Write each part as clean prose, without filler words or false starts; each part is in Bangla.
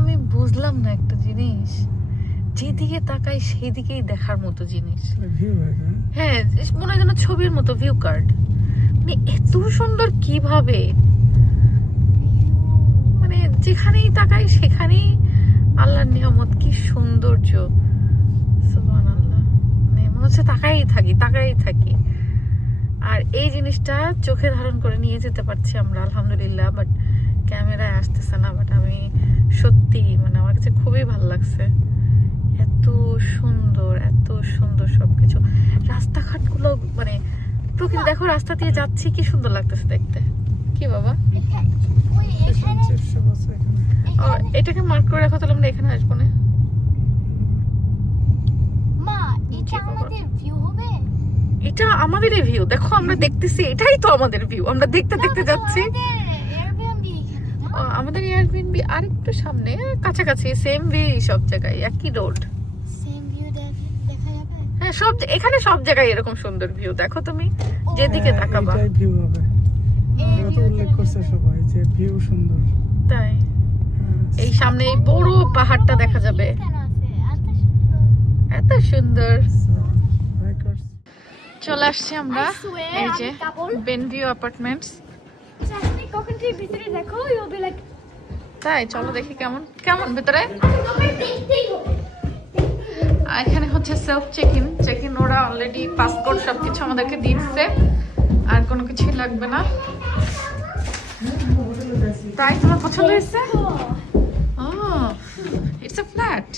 আমি বুঝলাম না একটা জিনিস, যেদিকে তাকাই সেই দিকেই দেখার মতো জিনিস। হ্যাঁ, মনে হয় যেন ছবির মতো ভিউ কার্ড। মানে এত সুন্দর কিভাবে, মানে যেখানেই তাকাই সেখানেই আল্লাহর নিয়ামত, কি সৌন্দর্য, সুবহানাল্লাহ। মানে মনে হচ্ছে তাকাই থাকি। আর এই জিনিসটা চোখে ধারণ করে নিয়ে যেতে পারছি আমরা, আলহামদুলিল্লাহ। বাট ক্যামেরায় আসতেছে না। বাট আমি সত্যি, মানে আমার কাছে খুবই ভালো লাগছে। এত সুন্দর সবকিছু। রাস্তাঘাটগুলো, মানে প্রকৃতি দেখো, রাস্তা দিয়ে যাচ্ছি, কি সুন্দর লাগতেছে দেখতে। কি বাবা, এটাকে মার্ক করে রাখো, তাহলে আমরা এখানে আসবো না। এটা আমাদের ভিউ, দেখো আমরা দেখতেছি, এটাই তো আমাদের ভিউ। আমরা দেখতে যাচ্ছি। আমাদের এয়ারবিএনবি আরেকটু সামনে, কাছাকাছি, সেম ভিউ সব জায়গায়, একই রোড। হ্যাঁ, এখানে সব জায়গায় এরকম সুন্দর ভিউ। দেখো তুমি যেদিকে তাকাবা ভিউ হবে। উল্লেখ করছে সবাই যে ভিউ সুন্দর। তাই এই সামনে এই বড় পাহাড়টা দেখা যাবে, এত সুন্দর। চলে আসছি আমরা এই যে বেনভিউ অ্যাপার্টমেন্টস। তাই চলো দেখি কেমন ভেতরে। এখানে হচ্ছে সেলফ চেক ইন। ওরা অলরেডি পাসপোর্ট সবকিছু আমাদেরকে দিচ্ছে, আর কোনো কিছুই লাগবে না। তাই তোমার পছন্দ হয়েছে? It's a flat.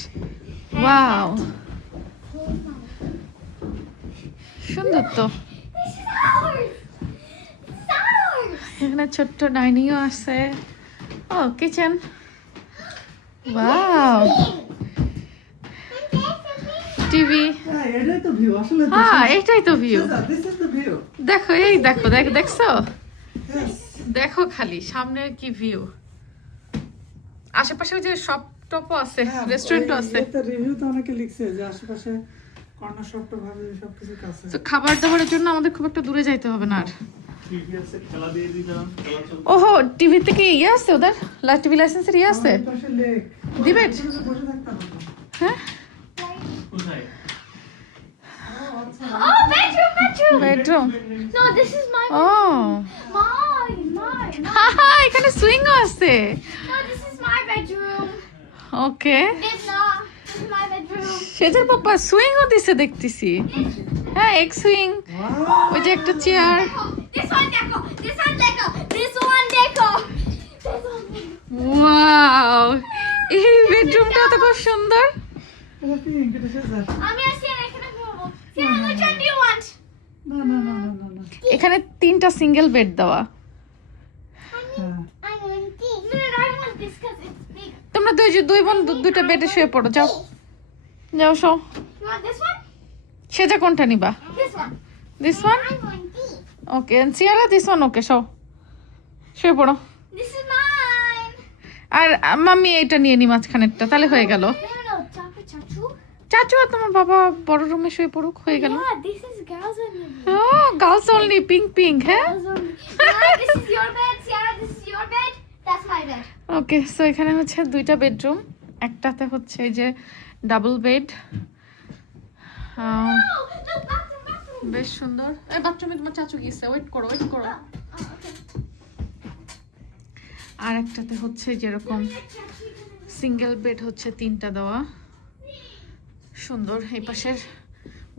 ওয়াও, সুন্দর তো। এখানে ছোট্ট ডাইনিংও আছে। ও, কিচেন। Wow, TV. হ্যাঁ, এটাই তো ভিউ। দেখো, এই দেখছো? দেখো খালি সামনের কি ভিউ। আশেপাশে যে শপ টপও আছে, রেস্টুরেন্টও আছে। রিভিউতে অনেকে লিখছে যে আশেপাশে কর্নার শপ টপ ভাবে সবকিছু কাছে। তো খাবার দাবারের জন্য আমাদের খুব একটা দূরে যাইতে হবে না। আর ওহো, টিভি থেকে ইয়ে আছে, ওদের টিভি লাইসেন্সের ইয়ে আছে, দিবে। হ্যাঁ, bedroom. No, this is my mine. এখানে সুইংও আছে। No, this is my bedroom. Okay, This is my bedroom. সেজার পাপা সুইংও দিছে দেখতেছি। হ্যাঁ, এক সুইং। ওই যে একটা chair. This one deco. This one deco. This one deco. Wow, এই বেডরুমটা তো খুব সুন্দর। আমি আসি আর এখানে ঘুমাবো। Sienna, which one do you want? না। এখানে 3টা সিঙ্গেল বেড দেওয়া। I want this. No, I want this because it's big. তোমরা দুই বোন দুইটা বেডে শুয়ে পড়ো, যাও শো। You want this one? সেজা কোনটা নিবা? This one. This one? I want this. Okay, সিয়ারা দিস ওয়ান। ওকে, শুয়ে পড়ো। This is mine. আর মাম্মি এটা নিয়ে নি মাঝখানেরটা, তাহলে হয়ে গেল। No, chachu. চাচু আর তোমার বাবা বড় রুমে শুয়ে পড়ুক, হয়ে গেল। Yeah, this is girls only. ও, গার্লস অনলি, পিঙ্ক, হ্যাঁ। Girls only. Yeah, this is your bed, Sienna. This is your bed. That's my bed. Okay, so এখানে হচ্ছে 2টা বেডরুম। একটাতে হচ্ছে এই যে ডাবল বেড, No, bathroom. বেশ সুন্দর। এই বাথরুমে তোমার চাচু গিয়েছে, ওয়েট করো। Oh, okay. আর একটাতে হচ্ছে যেরকম সিঙ্গেল বেড হচ্ছে 3টা দেওয়া, সুন্দর। এই পাশের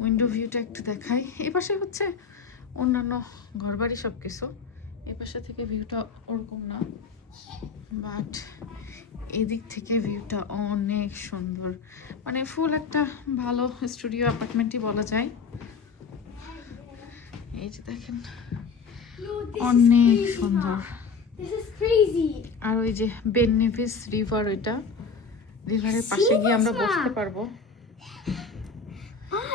উইন্ডো ভিউটা একটু দেখাই। এই পাশে হচ্ছে অন্যান্য ঘরবাড়ি সব কিছু। এই পাশে থেকে ভিউটা ওরকম না, বাট এদিক থেকে ভিউটা অনেক সুন্দর। মানে ফুল একটা ভালো স্টুডিও অ্যাপার্টমেন্টই বলা যায়। এই যে দেখেন, No, this অনেক is crazy. সুন্দর। This is crazy. আর ওই যে বেন নেভিস রিভার, ওইটা রিভারের পাশে গিয়ে আমরা বসতে পারবো।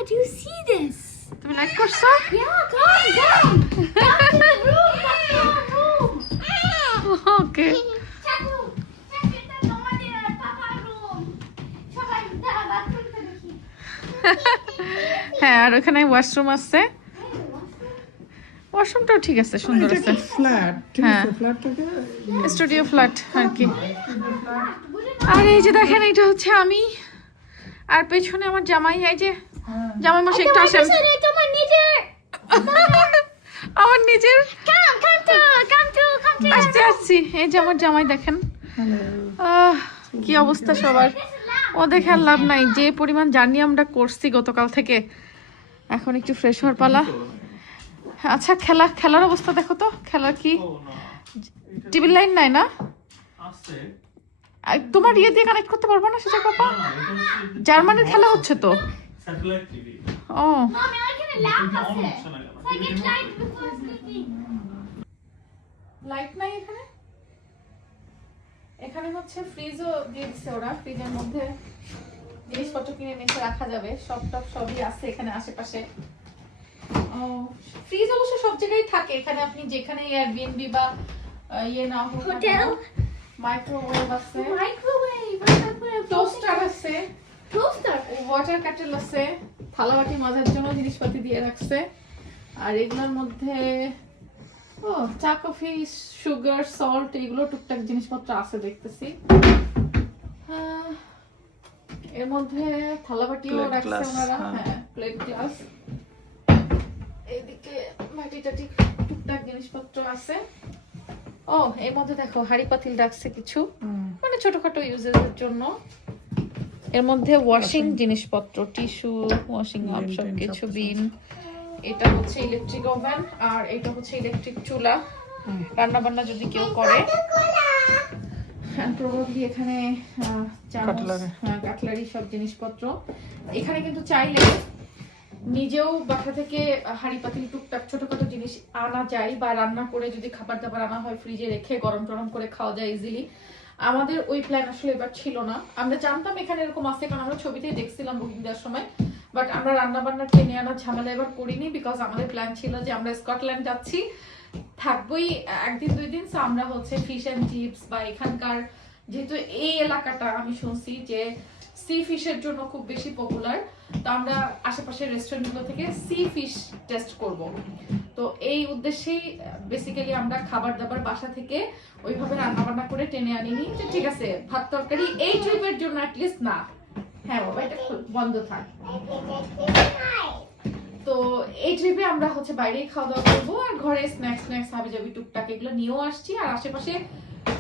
Do you see this? তুমি লাইক করছো? Yeah, come down. Come to the room. Come to our room. Okay, Chachu, এটা তোমাদের পাপার রুম। সবাই দাঁড়া, বাথরুমটা দেখি। হ্যাঁ। আর ওখানে ওয়াশরুম আছে। ওয়াশরুমটাও ঠিক আছে, সুন্দর আছে। ফ্ল্যাট, ঠিক হ্যাঁ। আছে, ফ্ল্যাট থেকে স্টুডিও ফ্ল্যাট আর কি। আর এই যে দেখেন, এটা হচ্ছে আমি, আর পেছনে আমার জামাই। এই যে জামাই মাসে একটু আসেন। তোমার নিজের আমার নিজের come to আসতে আসছি। এই যে আমার জামাই দেখেন। কি অবস্থা সবার, ও দেখে আর লাভ নাই। যে পরিমাণ জার্নি আমরা করছি গতকাল থেকে, এখন একটু ফ্রেশ হওয়ার পালা। আচ্ছা, খেলার অবস্থা দেখো তো। খেলার কি টিভির লাইন নাই না? আর তোমার ইয়ে দিয়ে কানেক্ট করতে পারবো না সেটা পাপা? জার্মানির খেলা হচ্ছে তো। স্যাটেলাইট টিভি ও Mommy, ওখানে ল্যাম্প আছে হচ্ছে না কেন? So I get light before sleeping. Light নাই এখানে। এখানে হচ্ছে ফ্রিজও দিয়ে দিচ্ছে ওরা, ফ্রিজের মধ্যে জিনিসপত্র কিনে নিয়ে এসে রাখা যাবে। সবই আছে এখানে আশেপাশে। ফ্রিজ অবশ্য সব জায়গায় থাকে এখানে, আপনি যেখানে এয়ারবিএনবি বা ইয়ে না হোক, Hotel? মাইক্রোওয়েভ আছে, Microwave. টোস্টার আছে, Toaster. ওয়াটার কেটেল আছে, থালাবাটি মাজার জন্য জিনিসপাতি দিয়ে রাখছে। আর এগুলোর মধ্যে চা, কফি, সুগার, সল্ট, এগুলো টুকটাক জিনিসপত্র আছে দেখতেছি। এর মধ্যে থালাবাটিও Plate রাখছে glass, ওনারা। হ্যাঁ। হ্যাঁ, প্লেট গ্লাস। এইদিকে মাটি টাটি টুকটাক জিনিসপত্র আছে। এর মধ্যে দেখো হাঁড়ি পাতিল রাখছে কিছু, মানে ছোটখাটো ইউজের জন্য। এর মধ্যে ওয়াশিং জিনিসপত্র, টিস্যু, ওয়াশিং আপ, Bin, সবকিছু, সবকিছু। বিন। এটা হচ্ছে ইলেকট্রিক ওভেন, আর এটা হচ্ছে ইলেকট্রিক চুলা। রান্না বান্না যদি কেউ করে, প্রবাবলি এখানে কাটলারি সব জিনিসপত্র। এখানে কিন্তু চাইলে নিজেও বাসা থেকে হাঁড়ি পাতিল টুকটাক ছোটখাটো জিনিস আনা যায়, বা রান্না করে যদি খাবার দাবার আনা হয় ফ্রিজে রেখে গরম টরম করে খাওয়া যায় ইজিলি। আমাদের ওই প্ল্যান আসলে এবার ছিল না। আমরা জানতাম এখানে এরকম আছে, কারণ আমরা ছবিতেই দেখছিলাম বুকিং দেওয়ার সময়। বাট আমরা রান্না বান্না টেনে আনার ঝামেলা এবার করিনি, বিকজ আমাদের প্ল্যান ছিল যে আমরা স্কটল্যান্ড যাচ্ছি, থাকবোই একদিন 2 দিন। সো আমরা হচ্ছে ফিশ অ্যান্ড চিপস বা এখানকার, যেহেতু এই এলাকাটা আমি শুনছি যে সি ফিশের জন্য খুব বেশি পপুলার, তো আমরা আশেপাশের রেস্টুরেন্টগুলো থেকে সি ফিশ টেস্ট করব। তো এই উদ্দেশ্যেই বেসিক্যালি আমরা খাবার দাবার বাসা থেকে ওইভাবে রান্না বান্না করে টেনে আনিনি, যে ঠিক আছে ভাত তরকারি এই ট্রিপের জন্য অ্যাটলিস্ট না। হ্যাঁ বাবা, এটা বন্ধ থাক। তো এই ট্রিপে আমরা হচ্ছে বাইরেই খাওয়া দাওয়া করবো, আর ঘরে স্ন্যাক্স হাবিজাবি টুকটাক এগুলো নিয়েও আসছি। আর আশেপাশে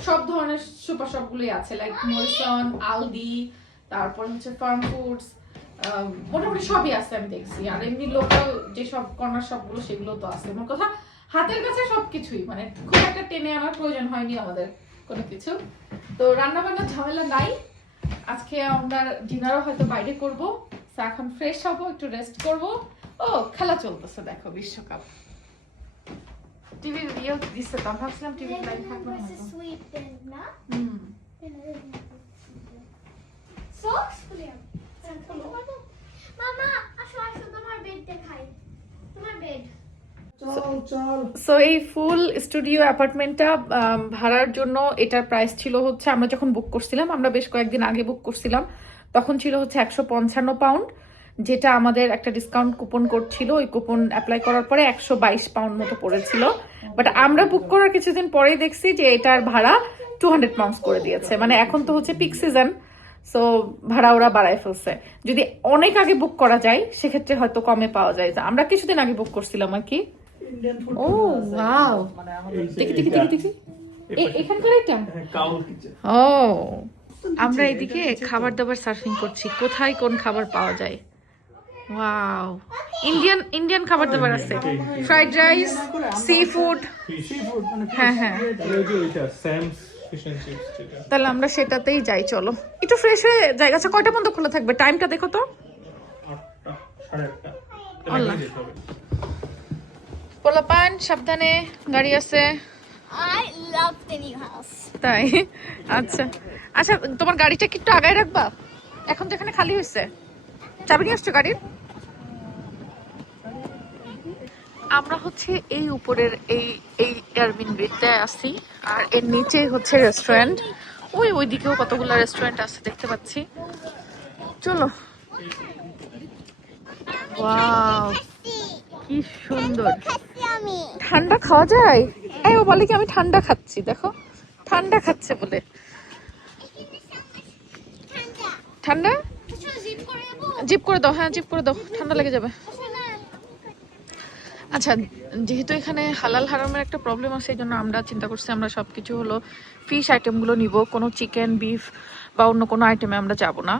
সব ধরনের সুপার শপ গুলোই আছে, লাইক মরিসন, আলডি, তারপর হচ্ছে ফার্ম ফুডস, মোটামুটি সবই আছে আমি দেখছি। আর এমনি লোকাল যেসব কর্নার শপ গুলো সেগুলো তো আছে। মোট কথা হাতের কাছে সবকিছুই, মানে খুব একটা টেনে আনার প্রয়োজন হয়নি আমাদের কোনো কিছু। তো রান্না বান্নার ঝামেলা নাই। আজকে আমরা ডিনারও হয়তো বাইরে করবো। এখন ফ্রেশ হবো, একটু রেস্ট করবো। খেলা চলতেছে দেখো, বিশ্বকাপ। টিভি ইয়ে দিচ্ছে তো, ভাবছিলাম টিভি লাইন থাকবে না হয়তো। Sweden, না? হুম। Socks খুলে মামা, আসো তোমার বেড দেখাই। তোমার বেড। চল সো এই ফুল স্টুডিও অ্যাপার্টমেন্টটা ভাড়ার জন্য এটার প্রাইস ছিল হচ্ছে, আমরা যখন বুক করছিলাম, আমরা বেশ কয়েকদিন আগে বুক করছিলাম, তখন ছিল হচ্ছে 155 পাউন্ড, যেটা আমাদের একটা ডিসকাউন্ট কুপন কোড ছিল। ওই কুপন অ্যাপ্লাই করার পরে 122 পাউন্ড মতো পড়েছিল। বাট আমরা বুক করার কিছুদিন পরেই দেখছি যে এটার ভাড়া 200 পাউন্ডস করে দিয়েছে। মানে এখন তো হচ্ছে পিক সিজন, সো ভাড়া ওরা বাড়ায় ফেলছে। যদি অনেক আগে বুক করা যায় সেক্ষেত্রে হয়তো কমে পাওয়া যায়। আমরা কিছুদিন আগে বুক করছিলাম আর কি। Indian food. ও ওয়াও, মানে আমাদের দেখি এখানকার এটা। Cowl kitchen. ও, আমরা এদিকে খাবার দাবার সার্ফিং করছি, কোথায় কোন খাবার পাওয়া যায়। ওয়াও, ইন্ডিয়ান খাবার দাবার আছে, fried rice, sea food. Seafood, মানে হ্যাঁ হ্যাঁ, ওইটা স্যামস ফিশ এন্ড চিপস যেটা। তাহলে আমরা সেটাতেই যাই। চলো একটু ফ্রেশ হয়ে জায়গা আছে। কয়টা পর্যন্ত খোলা থাকবে টাইমটা দেখো তো। 8টা 8:30 আল্লাহ। যেতে হবে। পোলাপান সাবধানে, গাড়ি আছে। I love the new house. তাই? আচ্ছা আচ্ছা, তোমার গাড়িটা কি একটু আগায় রাখবা? এখন যেখানে খালি হয়েছে, চাবি নিয়ে আসছো গাড়ির? আমরা হচ্ছে এই উপরের এই এয়ারবিএনবিতে আছি, আর এর নিচে হচ্ছে রেস্টুরেন্ট। ওইদিকেও কতগুলো রেস্টুরেন্ট আছে দেখতে পাচ্ছি। চলো। ওয়াও, কি সুন্দর। আমি ঠান্ডা খাওয়া যায়? এই ও বলে কি আমি ঠান্ডা খাচ্ছি, দেখো ঠান্ডা খাচ্ছে বলে। ঠান্ডা জিপ করে দেবো জিপ করে দাও, হ্যাঁ জিপ করে দাও, ঠান্ডা লেগে যাবে। আচ্ছা, যেহেতু এখানে হালাল হারামের একটা প্রবলেম আছে, এই জন্য আমরা চিন্তা করছি আমরা সবকিছু হলো ফিশ আইটেমগুলো নিব, কোনো চিকেন বিফ বা অন্য কোনো আইটেমে আমরা যাব না।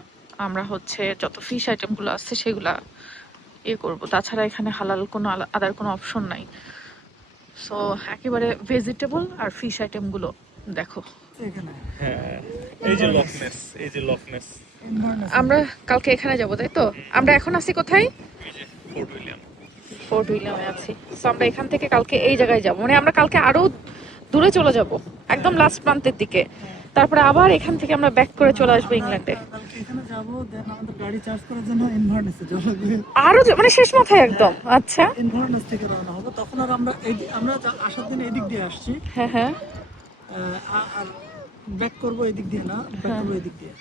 আমরা হচ্ছে যত ফিশ আইটেমগুলো আছে সেগুলা ইয়ে করবো। তাছাড়া এখানে হালাল কোনো আদার কোনো অপশন নাই। সো একেবারে ভেজিটেবল আর ফিশ আইটেমগুলো দেখো। এখানে হ্যাঁ, এই যে লকনেস, এই যে লকনেস, আমরা কালকে এখানে যাব, তাই তো? আমরা এখন আছি কোথায়? এই যে ফোর্ট উইলিয়াম। ফোর্ট উইলিয়ামে আছি। সো আমরা এখান থেকে কালকে এই জায়গায় যাব, মানে আমরা কালকে আরো দূরে চলে যাব, একদম লাস্ট প্রান্তের দিকে। তারপরে আবার এখান থেকে আমরা ব্যাক করে চলে আসবো ইংল্যান্ডে। কালকে এখানে যাবো, দেন আমাদের গাড়ি চার্জ করার জন্য ইনভার্নেসে যাবো। আরো মানে শেষ মাথায় একদম। আচ্ছা ইনভার্নেস থেকে রওনা হবো, তখন আর আমরা আমরা আসার দিন এদিক দিয়ে আসছি, হ্যাঁ হ্যাঁ। আর ব্যাক করবো এদিক দিয়ে না, ব্যাক করবো এদিক দিয়ে।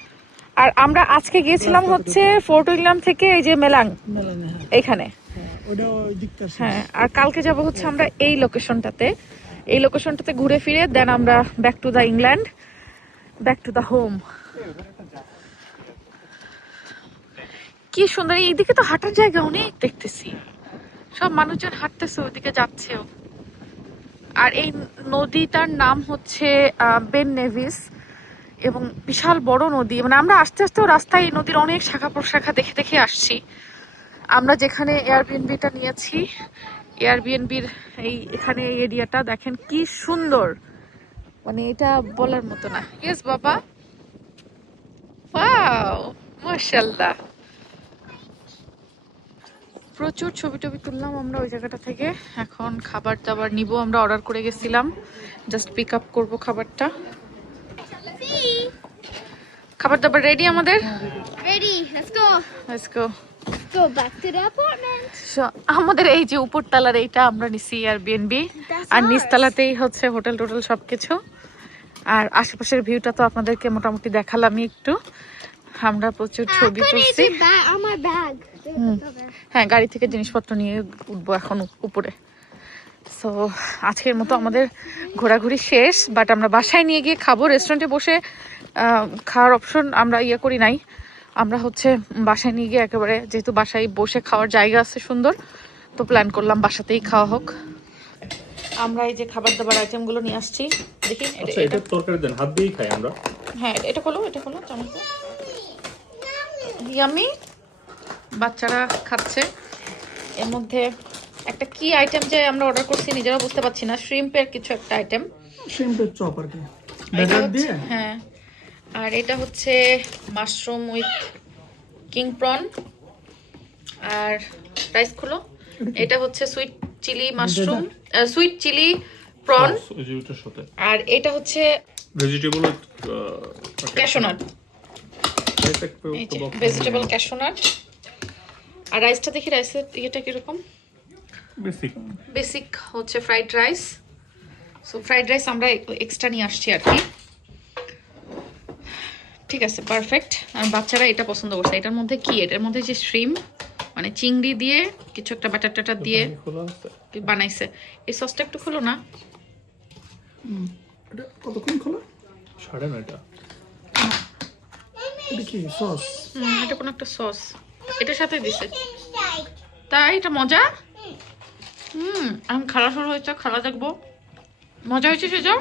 আর আমরা আজকে গিয়েছিলাম হচ্ছে ফোর্ট উইলিয়াম থেকে এই যে মেলাং মেলানে, হ্যাঁ এইখানে। হ্যাঁ, ওটা ওই দিকটা হ্যাঁ, আর কালকে যাব হচ্ছে আমরা এই লোকেশনটাতে। এই লোকেশনটাতে ঘুরে ফিরে দেন আমরা back to the England, back to the home. কি সুন্দর, এইদিকে তো হাঁটার জায়গা অনেক দেখতেছি, সব মানুষজন হাঁটতেছে, ওইদিকে যাচ্ছেও। আর এই নদীটার নাম হচ্ছে বেন নেভিস, এবং বিশাল বড় নদী। মানে আমরা আস্তে আস্তেও রাস্তায় এই নদীর অনেক শাখা প্রশাখা দেখে দেখে আসছি। আমরা যেখানে এয়ারবিএনবিটা নিয়েছি, এয়ারবিএনবির এখানে এই এরিয়াটা দেখেন কি সুন্দর, মানে এটা বলার মতো না। ইয়েস বাবা, ওয়াও মাশাআল্লাহ। প্রচুর ছবি টবি তুললাম আমরা ওই জায়গাটা থেকে। এখন খাবার দাবার নিব, আমরা অর্ডার করে গেছিলাম, জাস্ট পিক আপ করবো খাবারটা। খাবার দাবার রেডি আমাদের, ready let's go let's go. Go back to the apartment আমাদের এই যে উপরতলার এইটা আমরা নিছি এয়ারবিএনবি, আর নিচতলাতেই হচ্ছে হোটেল টোটেল সবকিছু। আর আশেপাশের ভিউটা তো আপনাদেরকে মোটামুটি দেখালামই একটু। আমরা প্রচুর ছবি তুলছি। আমার ব্যাগ হ্যাঁ, গাড়ি থেকে জিনিসপত্র নিয়ে উঠবো এখন উপরে। সো আজকের মতো আমাদের ঘোরাঘুরি শেষ, বাট আমরা বাসায় নিয়ে গিয়ে খাবো। রেস্টুরেন্টে বসে খাওয়ার অপশন আমরা ইয়ে করি নাই, আমরা হচ্ছে বাসায় নিয়ে গিয়ে একেবারে, যেহেতু বাসায় বসে খাওয়ার জায়গা আছে সুন্দর, তো প্ল্যান করলাম বাসাতেই খাওয়া হোক। আমরা এই যে খাবার দাবার আইটেমগুলো নিয়ে আসছি, দেখি। আচ্ছা, এটা তরকারি দেন, হাত দিয়েই খাই আমরা। হ্যাঁ, এটা খোলো, এটা খোলো, চামচ ইয়ামি। বাচ্চারা খাচ্ছে। এর মধ্যে একটা কি আইটেম যে আমরা অর্ডার করছি নিজেরা বুঝতে পারছি না, শ্রিম্পের কিছু একটা আইটেম। শ্রিম্পের চপ আর কি, এটা ব্যাটার হচ্ছে, দিয়ে। হ্যাঁ, আর এটা হচ্ছে মাশরুম উইথ কিং প্রন। আর রাইস খোলো, এটা হচ্ছে sweet chilli mushroom, sweet chilli prawn. ওই যে ওটার সাথে। আর এটা হচ্ছে ভেজিটেবল ক্যাশনাট, ভেজিটেবল ক্যাশনাট। আর রাইসটা দেখি, রাইসের ইয়েটা কিরকম। বেসিক। বেসিক হচ্ছে fried rice. So fried rice আমরা এক্সট্রা নিয়ে আসছি আর কি। ঠিক আছে, পারফেক্ট। আর বাচ্চারা এটা পছন্দ করছে। এটার মধ্যে কি, এটার মধ্যে যে শ্রিম মানে চিংড়ি দিয়ে কিছু একটা বাটার টাটার দিয়ে বানাইছে। এই সসটা একটু খোলো না। এটা কতক্ষণ খোলা? 9:30। এটা কি সস? এটা কোনো একটা সস এটার সাথে দিছে, তাই এটা মজা। আমি খাওয়া শুরু হয়েছে, খাওয়া দেখবো। মজা হয়েছে সেটা।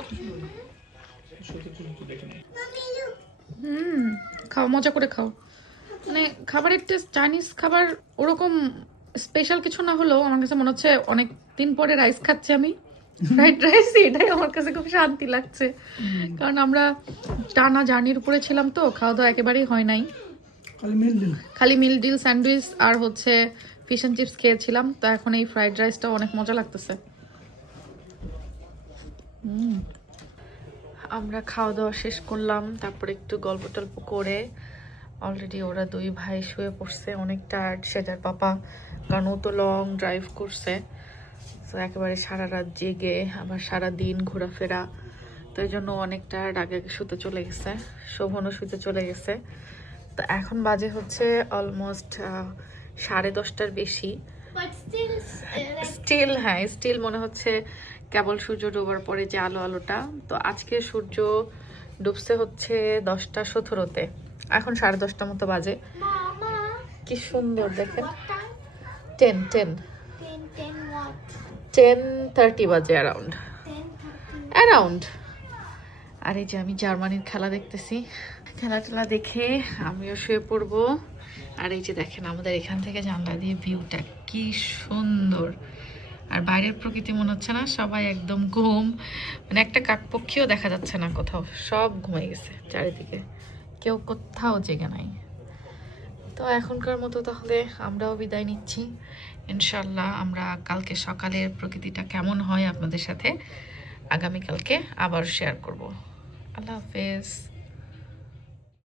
খাও, মজা করে খাও। মানে খাবারের টেস্ট, চাইনিজ খাবার ওরকম স্পেশাল কিছু না হলেও আমার কাছে মনে হচ্ছে অনেক দিন পরে রাইস খাচ্ছি আমি, ফ্রাইড রাইস। এটাই আমার কাছে খুব শান্তি লাগছে, কারণ আমরা টানা জার্নির উপরে ছিলাম, তো খাওয়া দাওয়া একেবারেই হয় নাই। খালি মিল ডিল স্যান্ডউইচ আর হচ্ছে ফিশ এন্ড চিপস খেয়েছিলাম। তো এখন এই ফ্রাইড রাইসটা অনেক মজা লাগতেছে। আমরা খাওয়া দাওয়া শেষ করলাম, তারপরে একটু গল্প টল্প করে অলরেডি ওরা দুই ভাই শুয়ে পড়ছে, অনেক টায়ার্ড সেটার পাপা, কারণ ও তো লং ড্রাইভ করছে। তো একেবারে সারা রাত জেগে আবার সারা দিন ঘোরাফেরা, তো এই জন্য অনেক টায়ার্ড, আগে শুতে চলে গেছে। শোভনও শুতে চলে গেছে। তো এখন বাজে হচ্ছে অলমোস্ট 10:30 বেশি। স্টিল স্টিল, হ্যাঁ স্টিল মনে হচ্ছে কেবল সূর্য ডোবার পরে যে আলোটা। তো আজকে সূর্য ডুবছে হচ্ছে 10:17-তে, এখন 10:30 মতো বাজে। মামা কি সুন্দর দেখেন। what time 10 10 what 10:30 বাজে অ্যারাউন্ড 10:30 আর এই যে আমি জার্মানির খেলা দেখতেছি। খেলা টেলা দেখে আমিও শুয়ে পড়বো। আর এই যে দেখেন আমাদের এখান থেকে জানলা দিয়ে ভিউটা কি সুন্দর। আর বাইরের প্রকৃতি মনে হচ্ছে না, সবাই একদম ঘুম, মানে একটা কাকপক্ষীও দেখা যাচ্ছে না কোথাও, সব ঘুমাই গেছে চারিদিকে, কেউ কোথাও জেগে নাই। তো এখনকার মতো তাহলে আমরাও বিদায় নিচ্ছি। ইনশাল্লাহ আমরা কালকে সকালের প্রকৃতিটা কেমন হয় আপনাদের সাথে আগামীকালকে আবার শেয়ার করব। আল্লাহ হাফেজ।